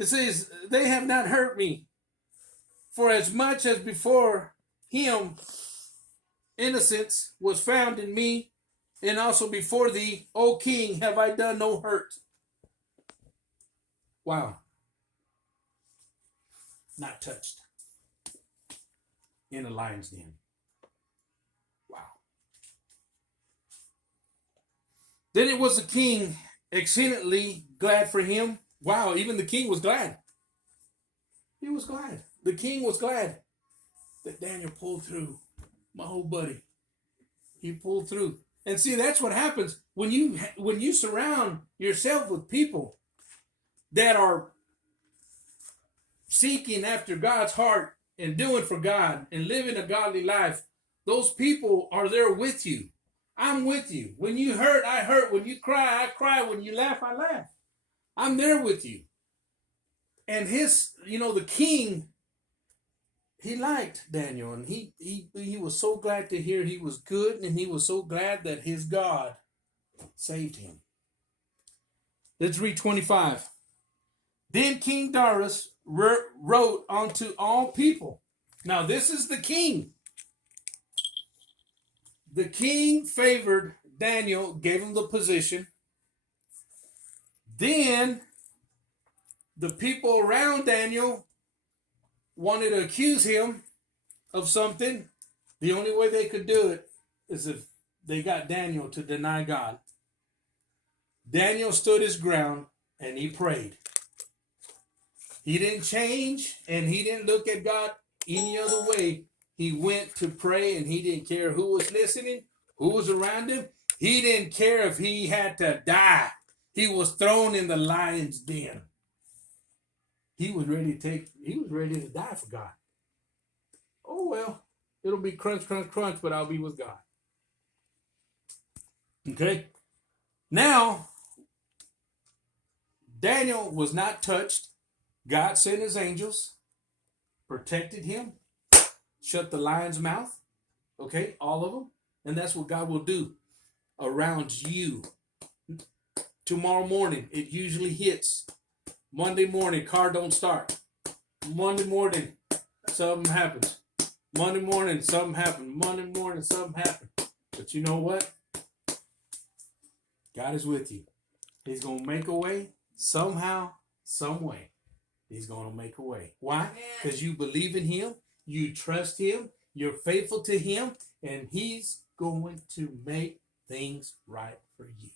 It says, they have not hurt me. For as much as before him innocence was found in me, and also before thee, O king, have I done no hurt. Wow. Not touched. In a lion's den. Wow. Then it was the king exceedingly glad for him. Wow, even the king was glad. He was glad. The king was glad that Daniel pulled through. My whole buddy. He pulled through. And see, that's what happens when you surround yourself with people that are seeking after God's heart and doing for God and living a godly life. Those people are there with you. I'm with you. When you hurt, I hurt. When you cry, I cry. When you laugh, I laugh. I'm there with you. And the king, he liked Daniel, and he was so glad to hear he was good, and he was so glad that his God saved him. Let's read 25. Then King Darius wrote unto all people. Now this is the king. The king favored Daniel, gave him the position. Then the people around Daniel wanted to accuse him of something. The only way they could do it is if they got Daniel to deny God. Daniel stood his ground and he prayed. He didn't change and he didn't look at God any other way. He went to pray and he didn't care who was listening, who was around him. He didn't care if he had to die. He was thrown in the lion's den. He was ready to die for God. Oh, well, it'll be crunch, crunch, crunch, but I'll be with God. Okay? Now, Daniel was not touched. God sent his angels, protected him, shut the lion's mouth. Okay? All of them. And that's what God will do around you. Tomorrow morning, it usually hits. Monday morning, car don't start. Monday morning, something happens. Monday morning, something happens. Monday morning, something happens. But you know what? God is with you. He's going to make a way somehow, some way. He's going to make a way. Why? Because you believe in him. You trust him. You're faithful to him. And he's going to make things right for you.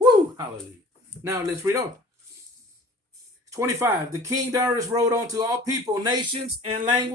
Woo! Hallelujah. Now let's read on. 25. The king Darius wrote unto all people, nations, and languages.